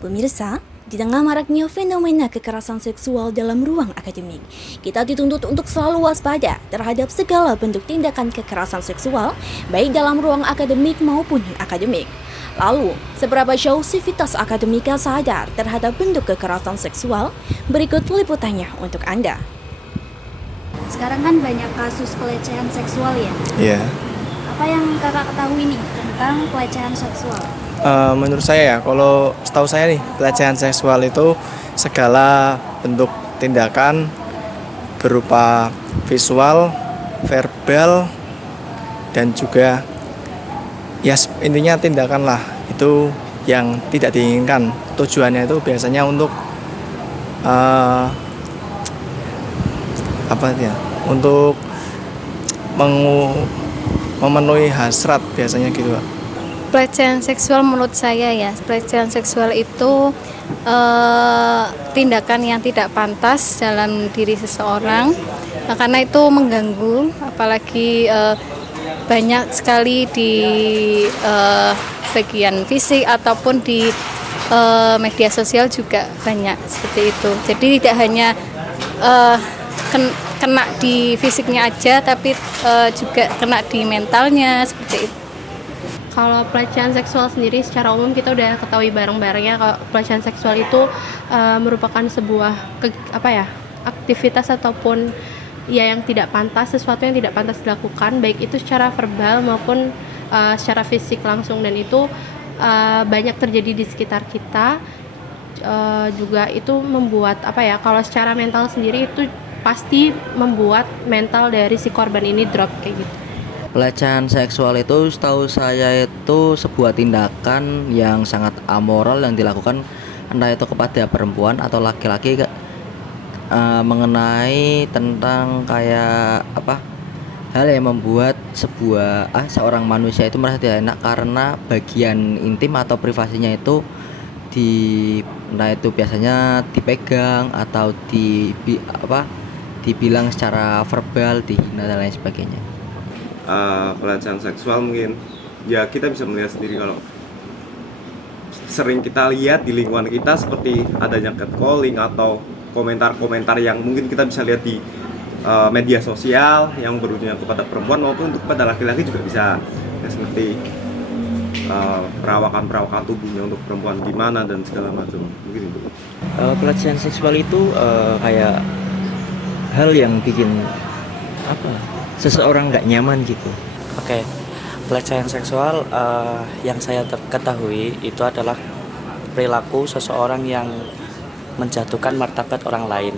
Pemirsa, di tengah maraknya fenomena kekerasan seksual dalam ruang akademik, kita dituntut untuk selalu waspada terhadap segala bentuk tindakan kekerasan seksual, baik dalam ruang akademik maupun non-akademik. Lalu, seberapa jauh sivitas akademika sadar terhadap bentuk kekerasan seksual? Berikut liputannya untuk Anda. Sekarang kan banyak kasus pelecehan seksual ya? Iya. Apa yang kakak ketahui nih tentang pelecehan seksual? Menurut saya ya, kalau setahu saya nih, pelecehan seksual itu segala bentuk tindakan berupa visual, verbal, dan juga ya intinya tindakan lah itu yang tidak diinginkan. Tujuannya itu biasanya untuk untuk memenuhi hasrat biasanya gitu, Pak. Pelecehan seksual menurut saya ya, pelecehan seksual itu tindakan yang tidak pantas dalam diri seseorang, karena itu mengganggu, apalagi banyak sekali di bagian fisik ataupun di media sosial juga banyak seperti itu. Jadi tidak hanya kena di fisiknya aja, tapi juga kena di mentalnya seperti itu. Kalau pelecehan seksual sendiri secara umum kita udah ketahui bareng-bareng ya, kalau pelecehan seksual itu merupakan sebuah aktivitas ataupun ya yang tidak pantas, sesuatu yang tidak pantas dilakukan, baik itu secara verbal maupun secara fisik langsung, dan itu banyak terjadi di sekitar kita. Juga itu membuat kalau secara mental sendiri itu pasti membuat mental dari si korban ini drop kayak gitu. Pelecehan seksual itu setahu saya itu sebuah tindakan yang sangat amoral yang dilakukan entah itu kepada perempuan atau laki-laki mengenai tentang hal yang membuat seorang manusia itu merasa tidak enak karena bagian intim atau privasinya itu entah itu biasanya dipegang atau dibilang secara verbal, dihina dan lain sebagainya. Pelecehan seksual mungkin ya kita bisa melihat sendiri kalau sering kita lihat di lingkungan kita seperti adanya catcalling atau komentar-komentar yang mungkin kita bisa lihat di media sosial yang berujung kepada perempuan maupun untuk kepada laki-laki juga bisa ya, seperti perawakan tubuhnya untuk perempuan gimana dan segala macam mungkin itu. Pelecehan seksual itu kayak hal yang bikin seseorang nggak nyaman gitu. Oke, pelecehan seksual yang saya ketahui itu adalah perilaku seseorang yang menjatuhkan martabat orang lain,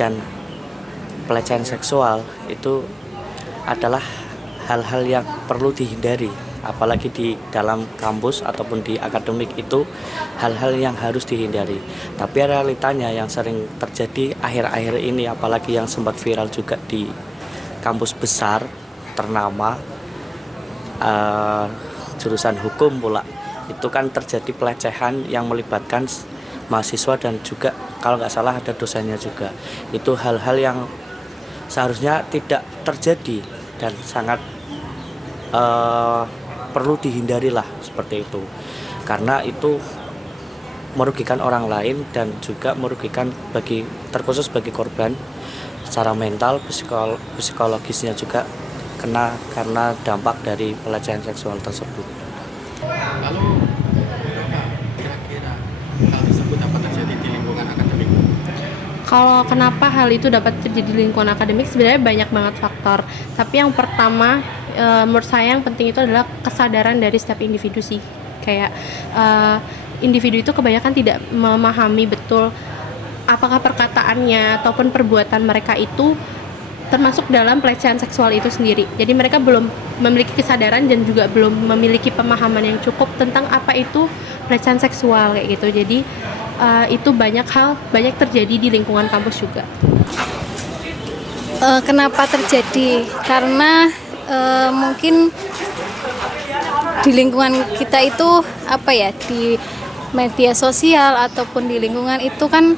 dan pelecehan seksual itu adalah hal-hal yang perlu dihindari, apalagi di dalam kampus ataupun di akademik itu hal-hal yang harus dihindari. Tapi realitanya yang sering terjadi akhir-akhir ini, apalagi yang sempat viral juga di kampus besar ternama jurusan hukum pula, itu kan terjadi pelecehan yang melibatkan mahasiswa dan juga kalau nggak salah ada dosennya juga. Itu hal-hal yang seharusnya tidak terjadi dan sangat perlu dihindari lah seperti itu, karena itu merugikan orang lain dan juga merugikan terkhusus bagi korban secara mental, psikologisnya juga kena karena dampak dari pelecehan seksual tersebut. Lalu kira-kira hal tersebut dapat terjadi di lingkungan akademik? Kalau kenapa hal itu dapat terjadi di lingkungan akademik, sebenarnya banyak banget faktor. Tapi yang pertama menurut saya yang penting itu adalah kesadaran dari setiap individu sih. Kayak individu itu kebanyakan tidak memahami betul apakah perkataannya ataupun perbuatan mereka itu termasuk dalam pelecehan seksual itu sendiri. Jadi mereka belum memiliki kesadaran dan juga belum memiliki pemahaman yang cukup tentang apa itu pelecehan seksual kayak gitu. Jadi itu banyak terjadi di lingkungan kampus juga. Kenapa terjadi? Karena mungkin di lingkungan kita itu di media sosial ataupun di lingkungan itu kan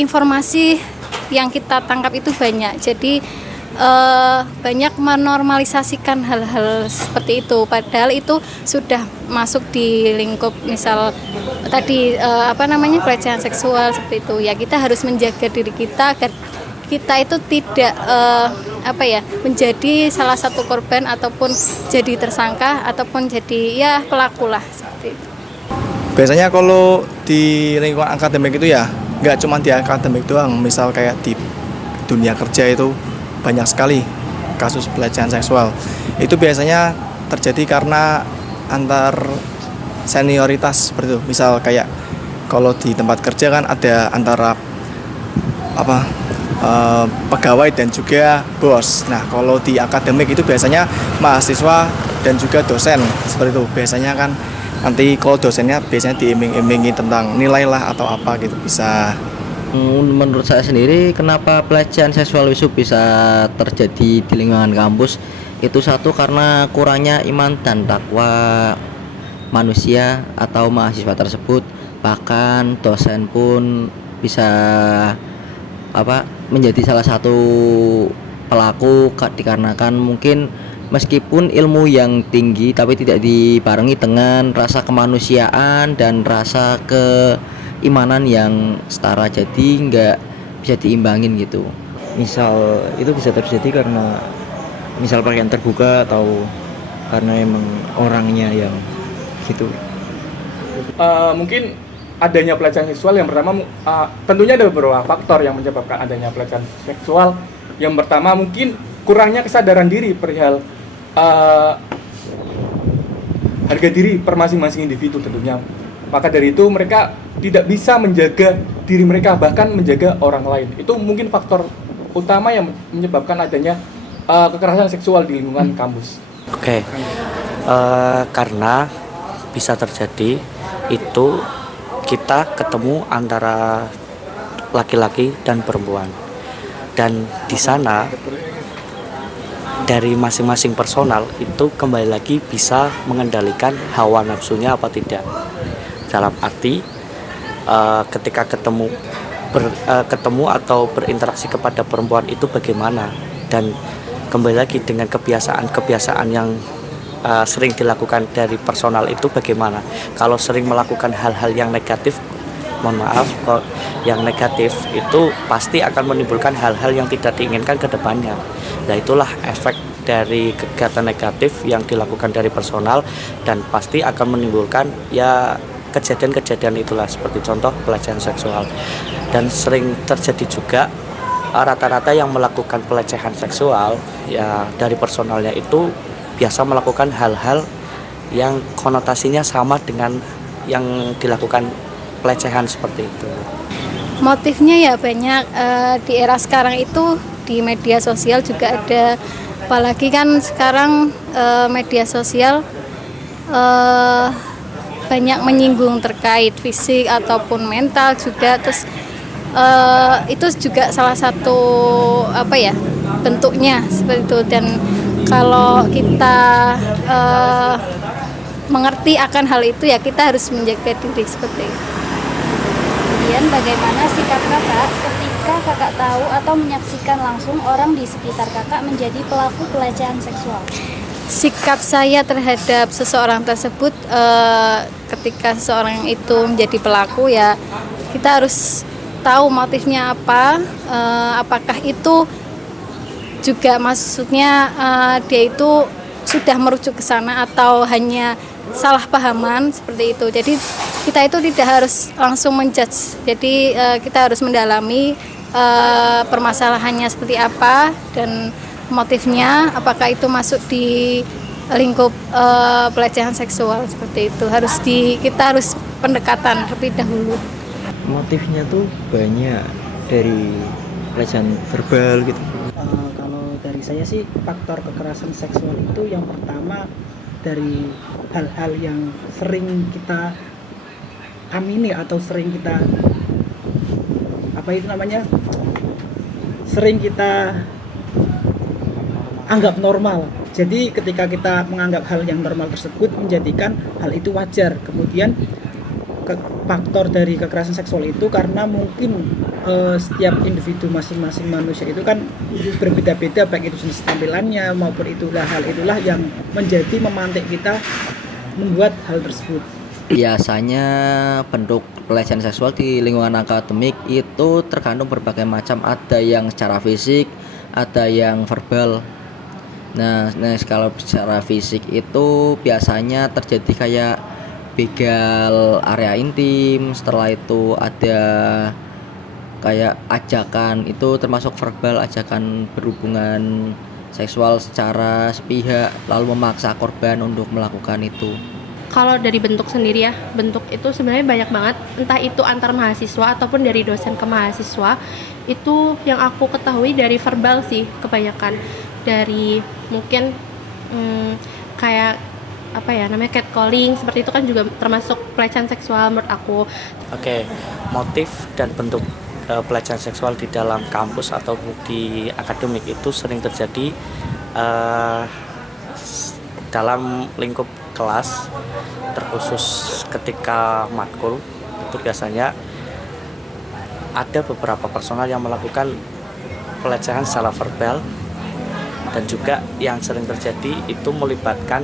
informasi yang kita tangkap itu banyak. Jadi banyak menormalisasikan hal-hal seperti itu, padahal itu sudah masuk di lingkup misal tadi pelecehan seksual seperti itu. Ya kita harus menjaga diri kita agar kita itu tidak menjadi salah satu korban ataupun jadi tersangka ataupun jadi ya pelaku lah seperti itu. Biasanya kalau di lingkungan akademik itu ya nggak cuma di akademik doang, misal kayak di dunia kerja itu banyak sekali kasus pelecehan seksual. Itu biasanya terjadi karena antar senioritas seperti itu. Misal kayak kalau di tempat kerja kan ada antara pegawai dan juga bos. Nah, kalau di akademik itu biasanya mahasiswa dan juga dosen seperti itu. Biasanya kan nanti kalau dosennya biasanya diiming-imingi tentang nilai lah atau apa gitu bisa. Menurut saya sendiri, kenapa pelecehan seksual itu bisa terjadi di lingkungan kampus? Itu satu karena kurangnya iman dan takwa manusia atau mahasiswa tersebut. Bahkan dosen pun bisa menjadi salah satu pelaku dikarenakan mungkin meskipun ilmu yang tinggi tapi tidak dibarengi dengan rasa kemanusiaan dan rasa keimanan yang setara, jadi nggak bisa diimbangin gitu. Misal itu bisa terjadi karena misal pakaian terbuka atau karena emang orangnya yang gitu. Mungkin adanya pelecehan seksual yang pertama tentunya ada beberapa faktor yang menyebabkan adanya pelecehan seksual. Yang pertama mungkin kurangnya kesadaran diri perihal harga diri per masing-masing individu tentunya. Maka dari itu mereka tidak bisa menjaga diri mereka, bahkan menjaga orang lain. Itu mungkin faktor utama yang menyebabkan adanya kekerasan seksual di lingkungan kampus. Oke. Karena bisa terjadi itu kita ketemu antara laki-laki dan perempuan, dan di sana dari masing-masing personal itu kembali lagi bisa mengendalikan hawa nafsunya apa tidak. Dalam arti ketika ketemu atau berinteraksi kepada perempuan itu bagaimana, dan kembali lagi dengan kebiasaan yang sering dilakukan dari personal itu bagaimana. Kalau sering melakukan hal-hal yang negatif, mohon maaf, kalau yang negatif itu pasti akan menimbulkan hal-hal yang tidak diinginkan ke depannya. Nah, itulah efek dari kegiatan negatif yang dilakukan dari personal, dan pasti akan menimbulkan ya kejadian-kejadian itulah, seperti contoh pelecehan seksual. Dan sering terjadi juga rata-rata yang melakukan pelecehan seksual ya dari personalnya itu biasa melakukan hal-hal yang konotasinya sama dengan yang dilakukan pelecehan seperti itu. Motifnya ya banyak, di era sekarang itu di media sosial juga ada, apalagi kan sekarang media sosial banyak menyinggung terkait fisik ataupun mental juga, terus itu juga salah satu bentuknya seperti itu. Dan kalau kita mengerti akan hal itu ya kita harus menjaga diri seperti itu. Kemudian bagaimana sikap kakak ketika kakak tahu atau menyaksikan langsung orang di sekitar kakak menjadi pelaku pelecehan seksual? Sikap saya terhadap seseorang tersebut ketika seseorang itu menjadi pelaku ya kita harus tahu motifnya apa, apakah itu juga maksudnya dia itu sudah merujuk ke sana atau hanya salah pahaman seperti itu. Jadi kita itu tidak harus langsung menjudge. Jadi kita harus mendalami permasalahannya seperti apa dan motifnya, apakah itu masuk di lingkup pelecehan seksual seperti itu. Kita harus pendekatan terlebih dahulu. Motifnya tuh banyak, dari pelecehan verbal gitu. Kalau dari saya sih faktor kekerasan seksual itu yang pertama dari hal-hal yang sering kita amini atau sering kita sering kita anggap normal. Jadi ketika kita menganggap hal yang normal tersebut menjadikan hal itu wajar. Kemudian faktor dari kekerasan seksual itu karena mungkin setiap individu masing-masing manusia itu kan berbeda-beda, baik itu jenis tampilannya maupun hal itulah yang menjadi memantik kita membuat hal tersebut. Biasanya bentuk pelecehan seksual di lingkungan akademik itu tergantung berbagai macam, ada yang secara fisik, ada yang verbal. Nah, kalau secara fisik itu biasanya terjadi kayak begal area intim, setelah itu ada kayak ajakan, itu termasuk verbal, ajakan berhubungan seksual secara sepihak lalu memaksa korban untuk melakukan itu. Kalau dari bentuk sendiri ya, bentuk itu sebenarnya banyak banget, entah itu antar mahasiswa ataupun dari dosen ke mahasiswa. Itu yang aku ketahui dari verbal sih kebanyakan, dari mungkin kayak apa ya namanya, catcalling, seperti itu kan juga termasuk pelecehan seksual menurut aku. Oke, motif dan bentuk pelecehan seksual di dalam kampus atau di akademik itu sering terjadi dalam lingkup kelas, terkhusus ketika matkul. Itu biasanya ada beberapa personal yang melakukan pelecehan secara verbal, dan juga yang sering terjadi itu melibatkan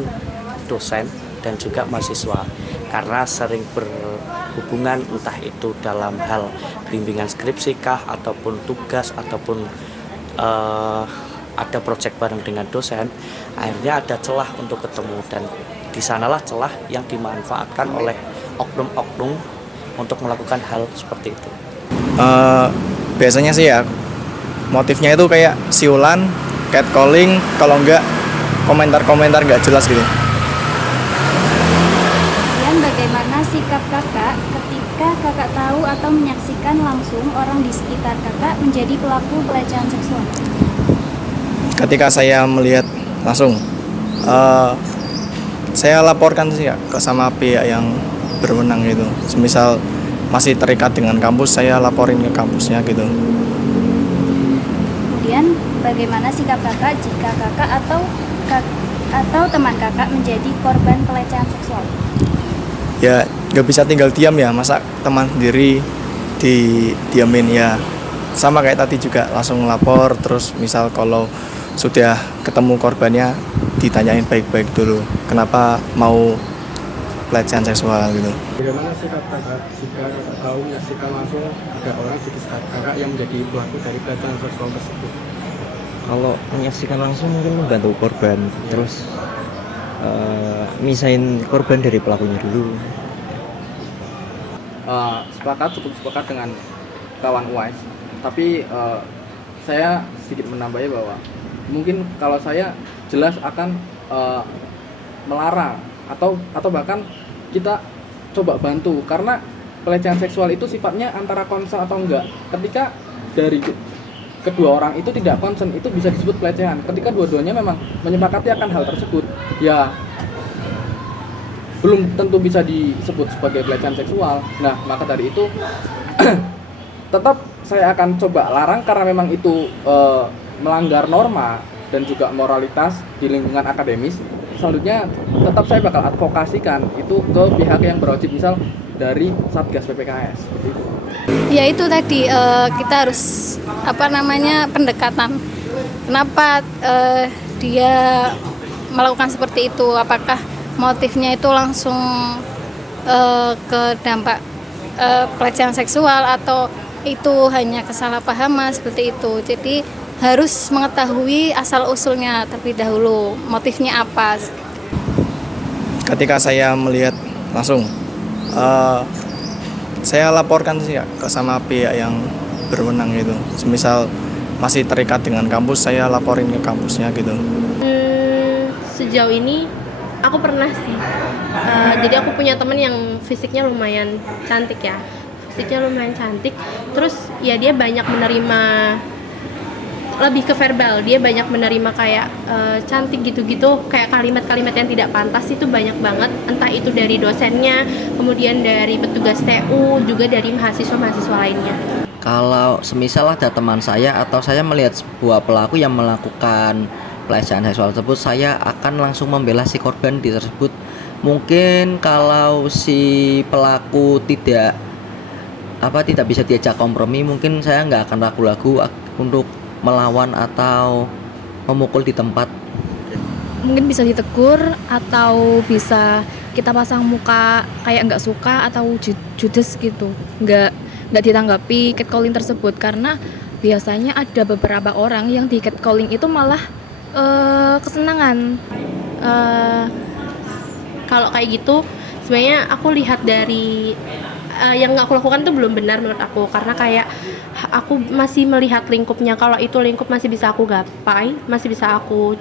dosen dan juga mahasiswa, karena sering berhubungan entah itu dalam hal bimbingan skripsi kah, ataupun tugas, ataupun ada proyek bareng dengan dosen. Akhirnya ada celah untuk ketemu, dan di sanalah celah yang dimanfaatkan oleh oknum-oknum untuk melakukan hal seperti itu. Biasanya sih ya motifnya itu kayak siulan, catcalling, kalau enggak komentar-komentar nggak jelas gitu. Kemudian bagaimana sikap kakak ketika kakak tahu atau menyaksikan langsung orang di sekitar kakak menjadi pelaku pelecehan seksual? Ketika saya melihat langsung, saya laporkan sih ya ke sama pihak yang berwenang gitu. Semisal masih terikat dengan kampus, saya laporin ke kampusnya gitu. Kemudian bagaimana sikap kakak jika kakak atau teman kakak menjadi korban pelecehan seksual? Ya nggak bisa tinggal diam ya, masa teman sendiri diamin ya. Sama kayak tadi juga, langsung lapor. Terus misal kalau sudah ketemu korbannya, ditanyain baik-baik dulu kenapa mau pelecehan seksual gitu. Bagaimana sikap kakak jika kakak tahu menyaksikan langsung ada orang di sekitar kakak yang menjadi pelaku dari pelecehan seksual tersebut? Kalau menyaksikan langsung mungkin membantu korban, terus misahin korban dari pelakunya dulu. Cukup sepakat dengan kawan UAS, tapi saya sedikit menambahnya bahwa mungkin kalau saya jelas akan melarang atau bahkan kita coba bantu, karena pelecehan seksual itu sifatnya antara konsen atau enggak. Ketika dari kedua orang itu tidak konsen, itu bisa disebut pelecehan. Ketika dua-duanya memang menyepakati akan hal tersebut, ya belum tentu bisa disebut sebagai pelecehan seksual. Nah, maka dari itu tetap saya akan coba larang, karena memang itu melanggar norma dan juga moralitas di lingkungan akademis. Selanjutnya tetap saya bakal advokasikan itu ke pihak yang berwajib, misal dari Satgas PPKS seperti itu. Ya itu tadi kita harus pendekatan. Kenapa dia melakukan seperti itu? Apakah motifnya itu langsung ke dampak pelecehan seksual atau itu hanya kesalahpahaman seperti itu? Jadi harus mengetahui asal usulnya terlebih dahulu, motifnya apa. Ketika saya melihat langsung, saya laporkan sih ya ke sama pihak yang berwenang gitu. Semisal masih terikat dengan kampus, saya laporin ke kampusnya gitu. Sejauh ini aku pernah sih, jadi aku punya teman yang fisiknya lumayan cantik ya, terus ya dia banyak menerima, lebih ke verbal, dia banyak menerima kayak cantik gitu-gitu, kayak kalimat-kalimat yang tidak pantas itu banyak banget, entah itu dari dosennya, kemudian dari petugas TU, juga dari mahasiswa-mahasiswa lainnya. Kalau semisal ada teman saya atau saya melihat sebuah pelaku yang melakukan pelecehan seksual tersebut, saya akan langsung membela si korban tersebut. Mungkin kalau si pelaku tidak tidak bisa diajak kompromi, mungkin saya nggak akan ragu-ragu untuk melawan atau memukul di tempat. Mungkin bisa ditegur atau bisa kita pasang muka kayak nggak suka atau judes gitu, nggak ditanggapi catcalling tersebut, karena biasanya ada beberapa orang yang di catcalling itu malah kesenangan. Kalau kayak gitu sebenarnya aku lihat dari yang aku lakukan tuh belum benar menurut aku, karena kayak aku masih melihat lingkupnya. Kalau itu lingkup masih bisa aku gapai, masih bisa aku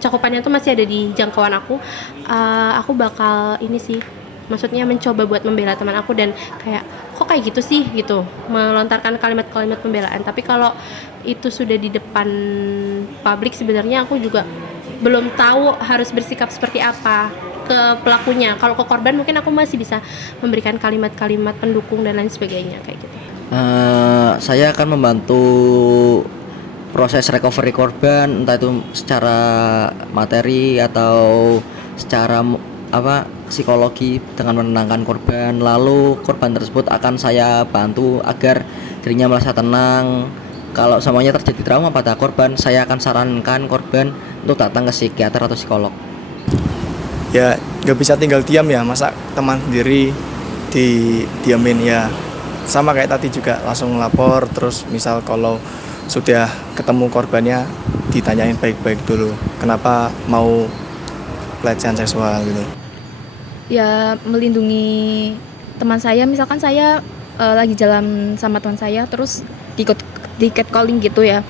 cakupannya tuh masih ada di jangkauan aku bakal ini sih, maksudnya mencoba buat membela teman aku, dan kayak kok kayak gitu sih gitu, melontarkan kalimat-kalimat pembelaan. Tapi kalau itu sudah di depan publik, sebenarnya aku juga belum tahu harus bersikap seperti apa ke pelakunya. Kalau ke korban mungkin aku masih bisa memberikan kalimat-kalimat pendukung dan lain sebagainya kayak gitu. Saya akan membantu proses recovery korban, entah itu secara materi atau secara psikologi, dengan menenangkan korban. Lalu korban tersebut akan saya bantu agar dirinya merasa tenang. Kalau semuanya terjadi trauma pada korban, saya akan sarankan korban untuk datang ke psikiater atau psikolog. Ya nggak bisa tinggal diam ya, masa teman sendiri diamin ya. Sama kayak tadi juga, langsung lapor. Terus misal kalau sudah ketemu korbannya, ditanyain baik-baik dulu kenapa mau pelecehan seksual gitu. Ya melindungi teman saya, misalkan saya lagi jalan sama teman saya terus di catcalling gitu ya,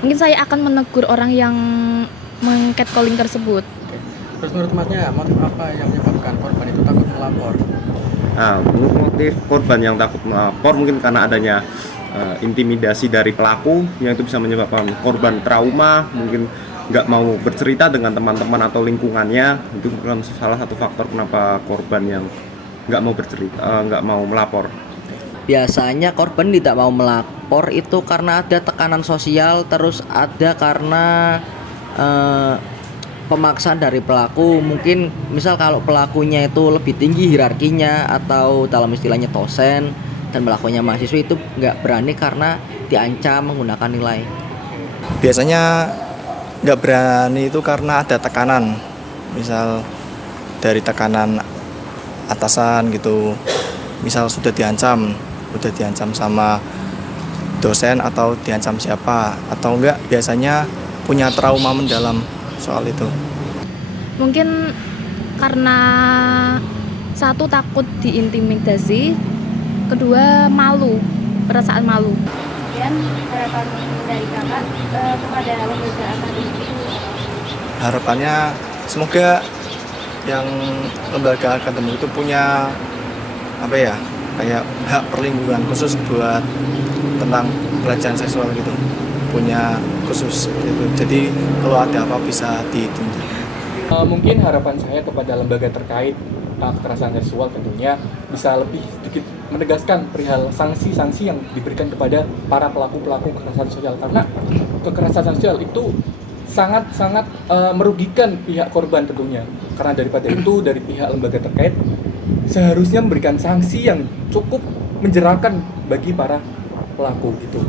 mungkin saya akan menegur orang yang meng-catcalling tersebut. Terus menurut Masnya, motif apa yang menyebabkan korban itu takut melapor? Nah, motif korban yang takut melapor mungkin karena adanya intimidasi dari pelaku, yang itu bisa menyebabkan korban trauma, mungkin nggak mau bercerita dengan teman-teman atau lingkungannya. Itu bukan salah satu faktor kenapa korban yang nggak mau bercerita, nggak mau melapor. Biasanya korban tidak mau melapor itu karena ada tekanan sosial, terus ada karena pemaksaan dari pelaku. Mungkin misal kalau pelakunya itu lebih tinggi hierarkinya atau dalam istilahnya dosen, dan pelakunya mahasiswa, itu nggak berani karena diancam menggunakan nilai. Biasanya nggak berani itu karena ada tekanan, misal dari tekanan atasan gitu. Misal sudah diancam sama dosen atau diancam siapa, atau enggak biasanya punya trauma mendalam soal itu. Mungkin karena satu takut diintimidasi, kedua malu, perasaan malu. Kemudian harapan dari kakak kepada lembaga akademik itu? Harapannya semoga yang lembaga akademik itu punya kayak hak perlindungan khusus buat tentang pelecehan seksual gitu, punya khusus gitu. Jadi kalau ada apa bisa ditindak. Mungkin harapan saya kepada lembaga terkait kekerasan seksual tentunya bisa lebih sedikit menegaskan perihal sanksi-sanksi yang diberikan kepada para pelaku-pelaku kekerasan sosial, karena kekerasan sosial itu sangat-sangat merugikan pihak korban tentunya. Karena daripada itu, dari pihak lembaga terkait seharusnya memberikan sanksi yang cukup menjerakan bagi para pelaku gitu.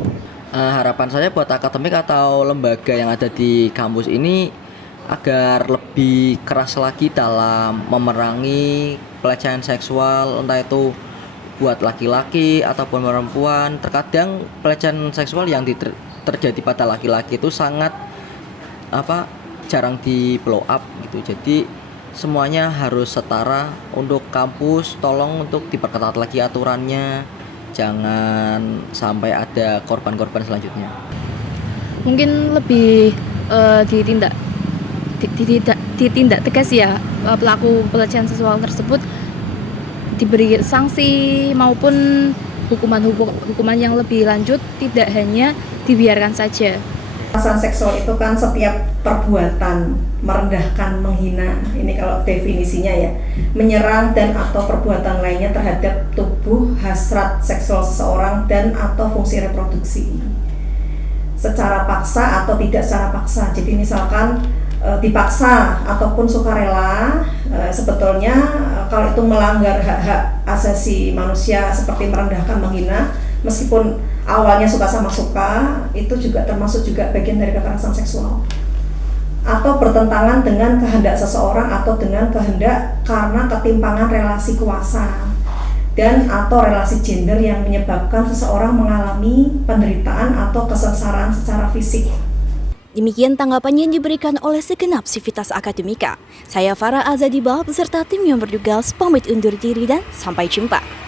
Harapan saya buat akademik atau lembaga yang ada di kampus ini agar lebih keras lagi dalam memerangi pelecehan seksual, entah itu buat laki-laki ataupun perempuan. Terkadang pelecehan seksual yang terjadi pada laki-laki itu sangat jarang di blow up gitu. Jadi semuanya harus setara. Untuk kampus tolong untuk diperketat lagi aturannya, jangan sampai ada korban-korban selanjutnya. Mungkin lebih ditindak tegas ya, pelaku pelecehan seksual tersebut diberi sanksi maupun hukuman yang lebih lanjut, tidak hanya dibiarkan saja. Kekerasan seksual itu kan setiap perbuatan merendahkan, menghina, ini kalau definisinya ya, menyerang dan atau perbuatan lainnya terhadap tubuh, hasrat seksual seseorang dan atau fungsi reproduksi secara paksa atau tidak secara paksa. Jadi misalkan dipaksa ataupun sukarela Sebetulnya kalau itu melanggar hak-hak asasi manusia seperti merendahkan, menghina, meskipun awalnya suka sama suka, itu juga termasuk juga bagian dari kekerasan seksual. Atau bertentangan dengan kehendak seseorang atau dengan kehendak karena ketimpangan relasi kuasa dan atau relasi gender yang menyebabkan seseorang mengalami penderitaan atau kesengsaraan secara fisik. Demikian tanggapan yang diberikan oleh segenap sivitas akademika. Saya Farah Azadiba beserta tim yang bertugas pamit undur diri dan sampai jumpa.